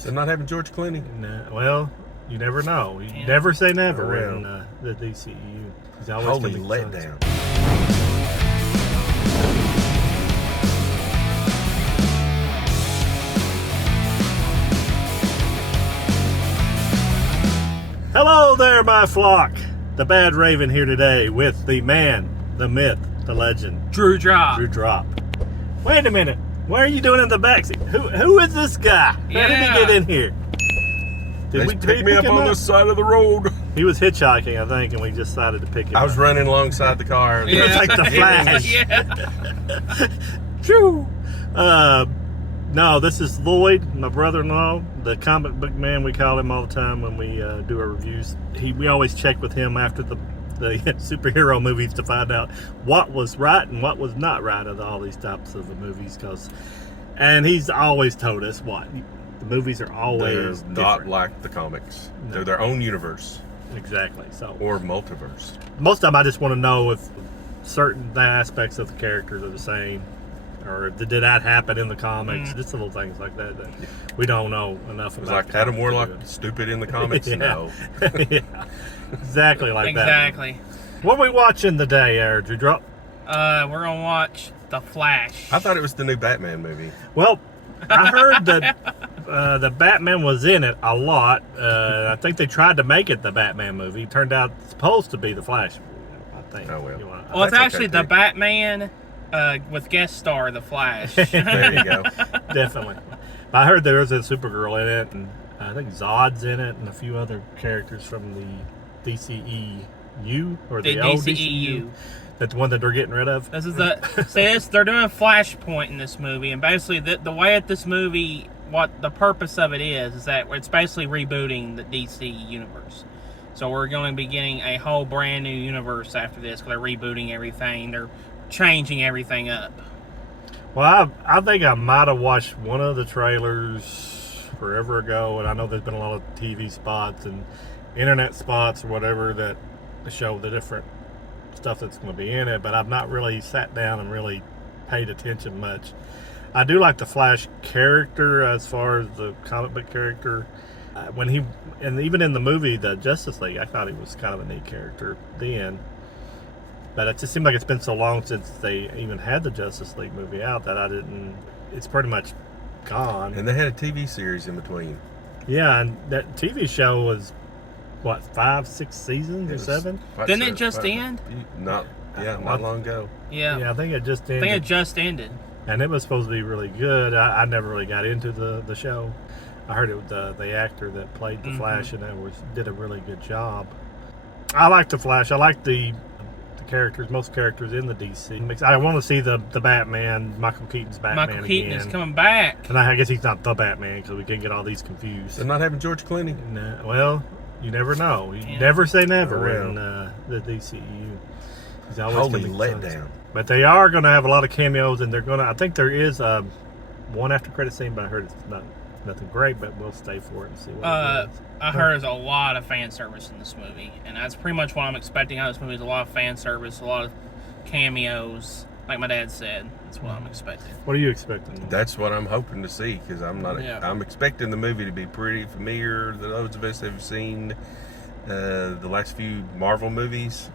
movies. They're not having George Clooney. Nah, well, you never know. You never say never in the DCU. He's always Holy coming letdown. Hello there, my flock. The Badraven here today with the man, the myth, the legend, Drewdrop. Wait a minute. What are you doing in the backseat? Who is this guy? How did he get in here? Did we pick me up on the side of the road? He was hitchhiking, I think, and we decided to pick him up. I was running alongside the car. It was like the Flash. True. No, this is Lloyd, my brother-in-law, the comic book man. We call him all the time when we do our reviews. We always check with him after the superhero movies to find out what was right and what was not right of all these types of movies. And he's always told us what the movies are always They're not like the comics. No. They're their own universe. Exactly. So or multiverse. Most of the time, I just want to know if certain aspects of the characters are the same. Or did that happen in the comics? Just little things like that we don't know enough about. Like Adam Warlock, stupid in the comics? No. Yeah. Exactly like that. Exactly. What are we watching today, Drewdrop? We're going to watch The Flash. I thought it was the new Batman movie. Well, I heard that the Batman was in it a lot. I think they tried to make it the Batman movie. Turned out it's supposed to be The Flash, I think. Oh, well. Well, it's actually the Batman... with guest star The Flash. There you go. Definitely. But I heard there was a Supergirl in it, and I think Zod's in it, and a few other characters from the DCEU or the old DCEU. That's the one that they're getting rid of. This is they're doing Flashpoint in this movie, and basically the way at this movie, what the purpose of it is that it's basically rebooting the DC universe. So we're going to be getting a whole brand new universe after this, because they're rebooting everything. They're changing everything up. Well, I think I might have watched one of the trailers forever ago, and I know there's been a lot of TV spots and internet spots or whatever that show the different stuff that's going to be in it, but I've not really sat down and really paid attention much. I do like the Flash character as far as the comic book character. And even in the movie, the Justice League, I thought he was kind of a neat character then. But it just seemed like it's been so long since they even had the Justice League movie out that it's pretty much gone. And they had a TV series in between. Yeah, and that TV show was, what, 5, 6 seasons or 7? Didn't it just end? Not long ago. Yeah, I think it just ended. And it was supposed to be really good. I never really got into the show. I heard it was the actor that played the Flash and did a really good job. I like the Flash. I like the characters, most characters in the DC. I want to see the Batman, Michael Keaton's Batman again. Michael Keaton is coming back. And I guess he's not the Batman because we can get all these confused. They're not having George Clooney. Nah, well, you never know. You never say never in the DCU. He's always Holy letdown. But they are going to have a lot of cameos, and I think there is one after credit scene, but I heard it's nothing great, but we'll stay for it and see what it is. I heard there's a lot of fan service in this movie, and that's pretty much what I'm expecting out of this movie. Is a lot of fan service, a lot of cameos, like my dad said. That's what I'm expecting. What are you expecting? That's what I'm hoping to see, because I'm expecting the movie to be pretty familiar. Those of us have seen the last few Marvel movies.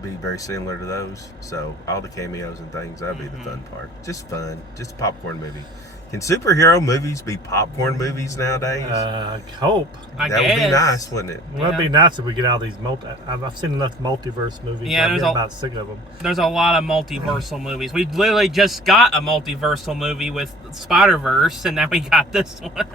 Be very similar to those. So all the cameos and things, that'll be the fun part. Just fun. Just a popcorn movie. Can superhero movies be popcorn movies nowadays? I hope. I guess. That would be nice, wouldn't it? Well, it'd be nice if we get all these I've seen enough multiverse movies. Yeah, I'm about sick of them. There's a lot of multiversal movies. We literally just got a multiversal movie with Spider-Verse, and now we got this one.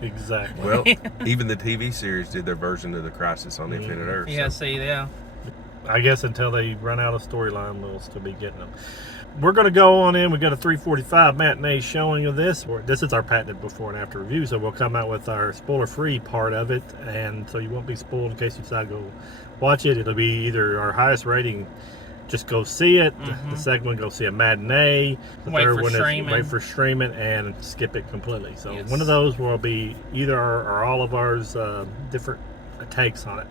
Exactly. Well, even the TV series did their version of the Crisis on Infinite Earth. Yeah, so. I guess until they run out of storyline, we'll still be getting them. We're going to go on in. We've got a 3:45 matinee showing of this. This is our patented before and after review, so we'll come out with our spoiler-free part of it, and so you won't be spoiled in case you decide to go watch it. It'll be either our highest rating, just go see it. The second one, go see a matinee. The third one is wait for streaming and skip it completely. So one of those will be either or all of ours different takes on it.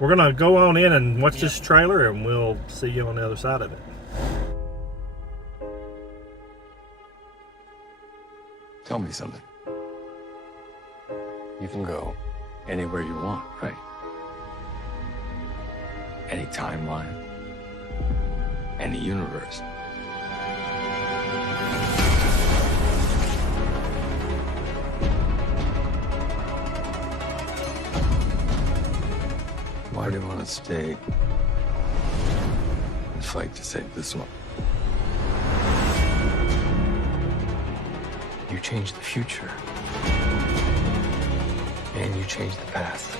We're going to go on in and watch this trailer, and we'll see you on the other side of it. Tell me something. You can go anywhere you want, right? Any timeline, any universe. Why do you want to stay and fight to save this one? You change the future. And you change the past.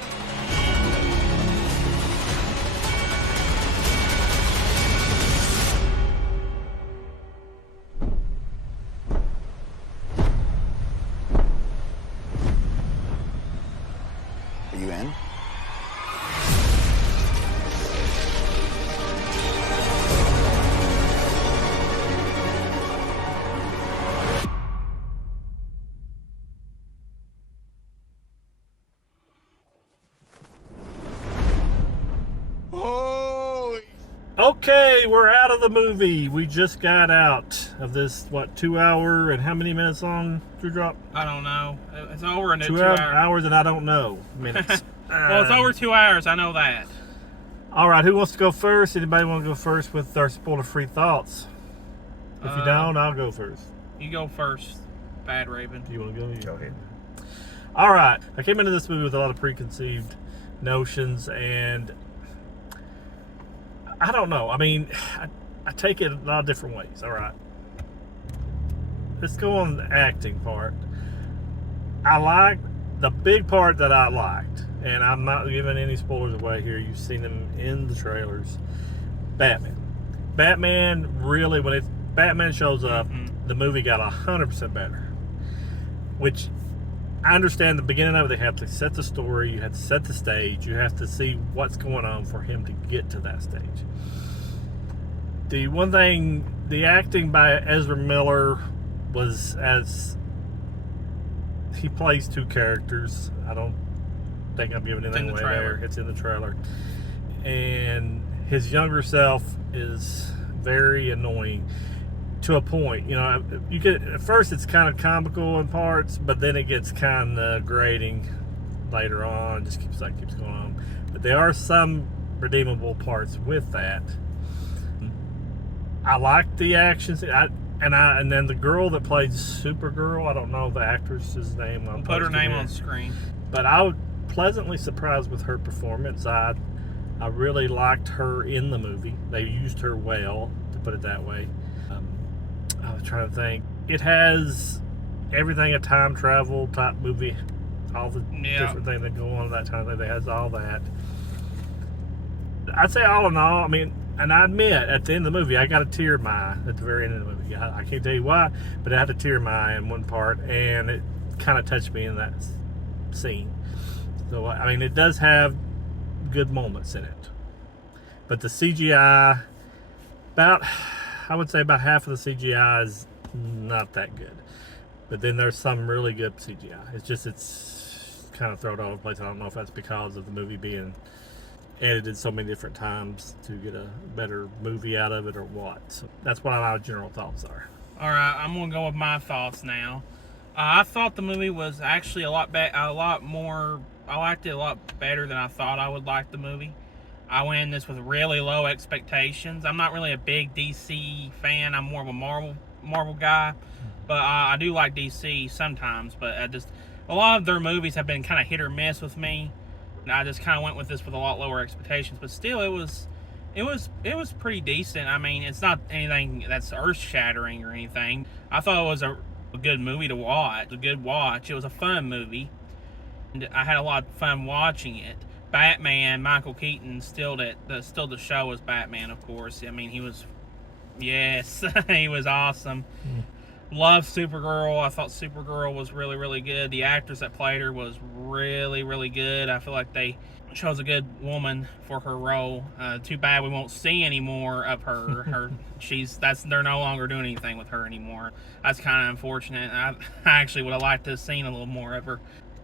Are you in? Okay, we're out of the movie. We just got out of this, what, 2 hour and how many minutes long, Drewdrop? I don't know. It's over in 2 hours and I don't know minutes. Well, it's over 2 hours. I know that. All right, who wants to go first? Anybody want to go first with our spoiler-free thoughts? If you don't, I'll go first. You go first, Badraven. You want to go? Go ahead. All right. I came into this movie with a lot of preconceived notions, and I don't know. I mean, I take it a lot of different ways. All right. Let's go on the acting part. I like the big part that I liked, and I'm not giving any spoilers away here. You've seen them in the trailers. Batman. Batman really, when Batman shows up, the movie got 100% better. Which I understand the beginning of it, they have to set the story, you have to set the stage, you have to see what's going on for him to get to that stage. The one thing, the acting by Ezra Miller was, as he plays two characters. I don't think I'm giving anything away there. It's in the trailer. And his younger self is very annoying to a point. You know, you get, at first it's kind of comical in parts, but then it gets kind of grating later on. It just keeps going on. But there are some redeemable parts with that. I like the actions. And then the girl that played Supergirl, I don't know the actress's name. We'll put her name on screen. But I was pleasantly surprised with her performance. I really liked her in the movie. They used her well, to put it that way. I was trying to think. It has everything a time travel type movie. All the different things that go on at that time. It has all that. I'd say all in all, I mean, and I admit, at the end of the movie, I got a tear in my eye at the very end of the movie. I can't tell you why, but I had a tear in my eye in one part, and it kind of touched me in that scene. So, I mean, it does have good moments in it. But the CGI, I would say about half of the CGI is not that good. But then there's some really good CGI. It's kind of thrown all over the place. I don't know if that's because of the movie being edited so many different times to get a better movie out of it or what. So that's what my general thoughts are. All right, I'm gonna go with my thoughts now. I thought the movie was actually a lot more. I liked it a lot better than I thought I would like the movie. I went in this with really low expectations. I'm not really a big DC fan. I'm more of a Marvel guy, but I do like DC sometimes. But a lot of their movies have been kind of hit or miss with me. And I just kind of went with this with a lot lower expectations, but still, it was pretty decent. I mean, it's not anything that's earth-shattering or anything. I thought it was a good movie to watch, a good watch. It was a fun movie, and I had a lot of fun watching it. Batman, Michael Keaton still the show as Batman, of course. I mean, he was awesome. Love Supergirl. I thought Supergirl was really, really good. The actress that played her was really, really good. I feel like they chose a good woman for her role. Too bad we won't see any more of her. They're no longer doing anything with her anymore. That's kind of unfortunate. I actually would have liked to have seen a little more of her.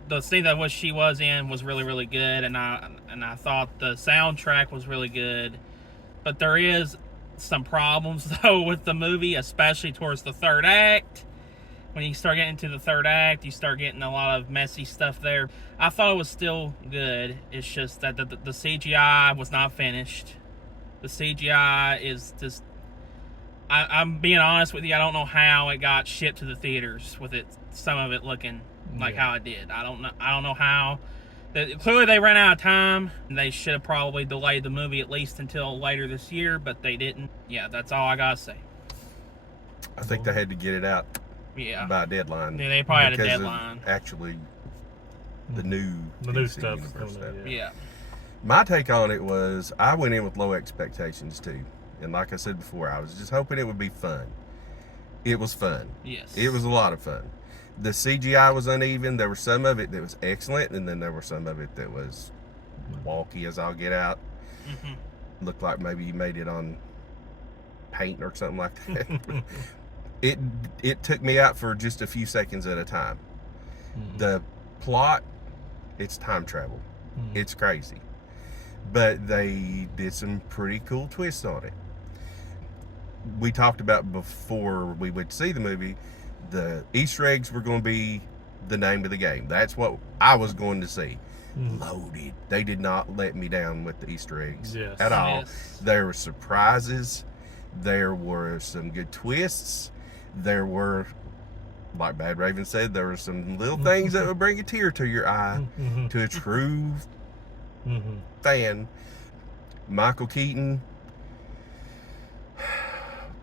The scene that she was in was really, really good, and I thought the soundtrack was really good. But there is some problems though with the movie, especially towards the third act. when you start getting into the third act, you start getting a lot of messy stuff there. I thought it was still good. It's just that the CGI was not finished. The CGI is just... I'm being honest with you, I don't know how it got shipped to the theaters with it, some of it looking like how it did. I don't know how. Clearly they ran out of time. They should have probably delayed the movie at least until later this year, but they didn't. Yeah, that's all I gotta say. I think they had to get it out by a deadline. Yeah, they probably had a deadline. Actually, the new stuff. Yeah. My take on it was I went in with low expectations too. And like I said before, I was just hoping it would be fun. It was fun. Yes. It was a lot of fun. The CGI was uneven. There was some of it that was excellent, and then there was some of it that was wonky as I'll get out. Mm-hmm. Looked like maybe you made it on paint or something like that. It took me out for just a few seconds at a time. Mm-hmm. The plot, it's time travel. Mm-hmm. It's crazy. But they did some pretty cool twists on it. We talked about before we would see the movie, the Easter eggs were going to be the name of the game. That's what I was going to see. Loaded. They did not let me down with the Easter eggs at all. Yes. There were surprises. There were some good twists. There were, like Badraven said, there were some little things that would bring a tear to your eye to a true fan. Michael Keaton.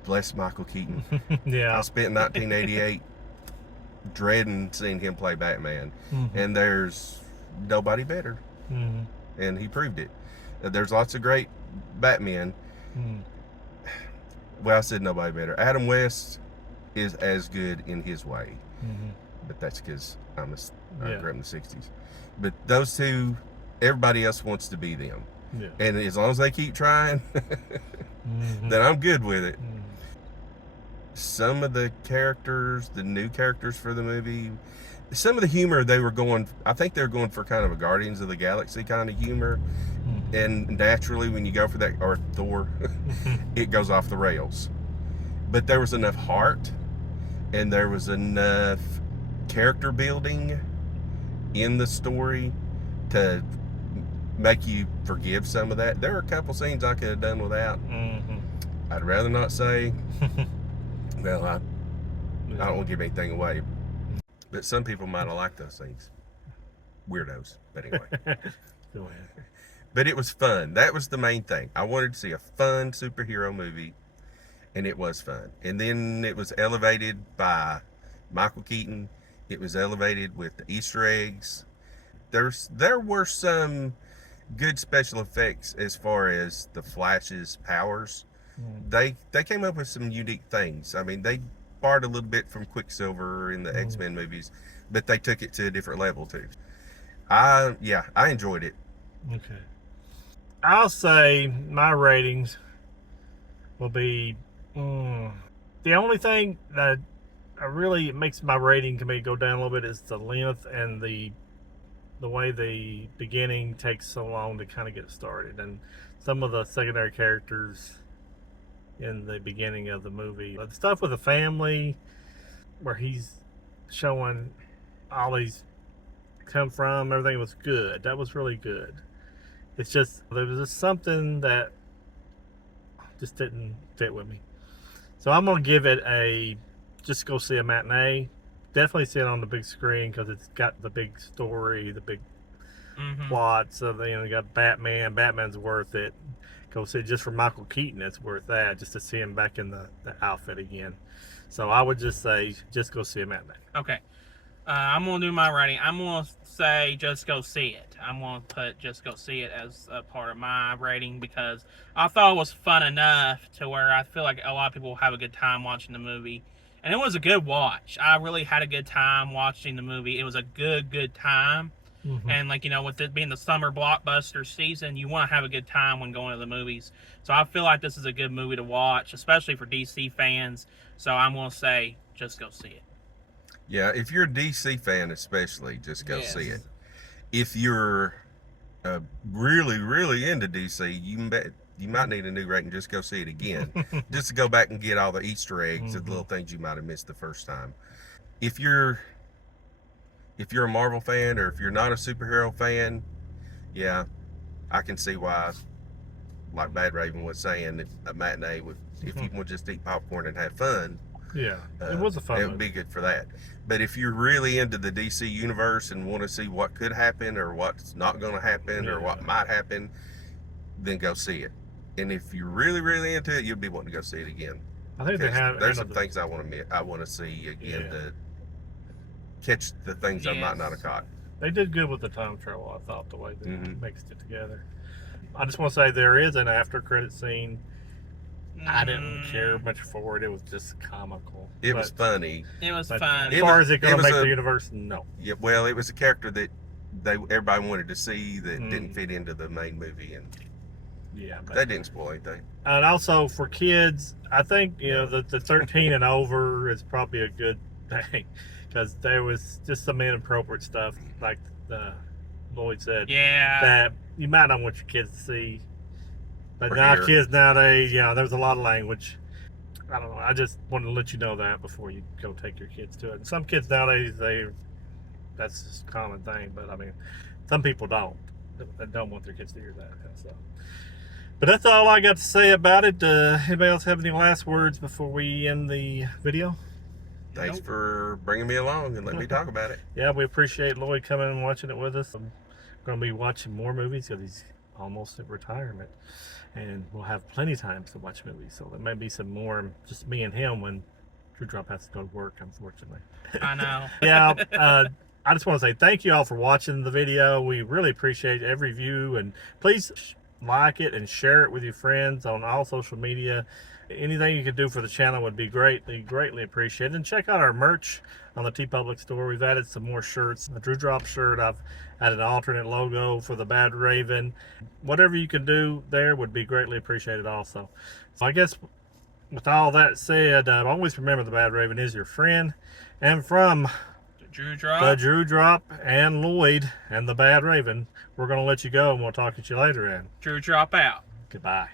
Bless Michael Keaton. I spent 1988 dreading seeing him play Batman. And there's nobody better. And he proved it. There's lots of great Batmen. Well, I said nobody better. Adam West is as good in his way. But that's because I grew up in the 60s. But those two, everybody else wants to be them. And as long as they keep trying, then I'm good with it. Some of the characters, the new characters for the movie, some of the humor I think they were going for kind of a Guardians of the Galaxy kind of humor. And naturally when you go for that, or Thor, it goes off the rails. But there was enough heart and there was enough character building in the story to make you forgive some of that. There are a couple scenes I could have done without. I'd rather not say. Well, I don't want to give anything away. But some people might have liked those things. Weirdos. But anyway. Go ahead. But it was fun. That was the main thing. I wanted to see a fun superhero movie. And it was fun. And then it was elevated by Michael Keaton. It was elevated with the Easter eggs. There were some good special effects as far as the Flash's powers. They came up with some unique things. I mean, they borrowed a little bit from Quicksilver in the X-Men movies, but they took it to a different level too. I enjoyed it. Okay. I'll say my ratings will be the only thing that really makes my rating to me go down a little bit is the length and the way the beginning takes so long to kind of get started, and some of the secondary characters in the beginning of the movie. The stuff with the family, where he's showing all these come from, everything was good. That was really good. It's just, there was just something that just didn't fit with me. So I'm going to give it just go see a matinee. Definitely see it on the big screen because it's got the big story, the big plot. So, you got Batman. Batman's worth it. Go see it just for Michael Keaton. It's worth that, just to see him back in the outfit again. So I would just say, just go see a matinee. Okay. I'm going to do my rating. I'm going to say just go see it. I'm going to put just go see it as a part of my rating because I thought it was fun enough to where I feel like a lot of people will have a good time watching the movie. And it was a good watch. I really had a good time watching the movie. It was a good time. And with it being the summer blockbuster season, you want to have a good time when going to the movies. So I feel like this is a good movie to watch, especially for DC fans. So I'm going to say just go see it. Yeah, if you're a DC fan especially, just go see it. If you're really, really into DC, you might need a new rating. Just go see it again. Just to go back and get all the Easter eggs and little things you might have missed the first time. if you're a Marvel fan, or if you're not a superhero fan, yeah, I can see why, like Badraven was saying, a matinee would, if you want to just eat popcorn and have fun. Yeah, it was a fun It would be good for that. But if you're really into the DC universe and want to see what could happen or what's not going to happen or what might happen, then go see it. And if you're really, really into it, you'll be wanting to go see it again. I think they have. There's some things I want to see again to catch the things I might not have caught. They did good with the time travel, I thought, the way they mixed it together. I just want to say there is an after credit scene. I didn't care much for it. It was just comical. It was funny. It was fun. As far as it going to make the universe, no. Yeah, well, it was a character that everybody wanted to see that didn't fit into the main movie, and that didn't spoil anything. And also for kids, I think the 13 and over is probably a good thing, because there was just some inappropriate stuff, like Lloyd said. Yeah. That you might not want your kids to see. But Or kids nowadays, there's a lot of language. I don't know. I just wanted to let you know that before you go take your kids to it. And some kids nowadays, that's just a common thing. But I mean, some people don't. They don't want their kids to hear that kind of stuff. But that's all I got to say about it. Anybody else have any last words before we end the video? Thanks for bringing me along and letting me talk about it. Yeah, we appreciate Lloyd coming and watching it with us. I'm going to be watching more movies because he's almost at retirement. And we'll have plenty of time to watch movies. So there may be some more just me and him when Drewdrop has to go to work, unfortunately. I know. I just want to say thank you all for watching the video. We really appreciate every view. And please like it and share it with your friends on all social media. Anything you could do for the channel would be greatly appreciated. And check out our merch on the TeePublic store. We've added some more shirts. The Drewdrop shirt, I've added an alternate logo for the Badraven. Whatever you can do there would be greatly appreciated also. So I guess with all that said, always remember the Badraven is your friend. And from the Drewdrop and Lloyd and the Badraven, we're going to let you go, and we'll talk to you later. And Drewdrop out. Goodbye.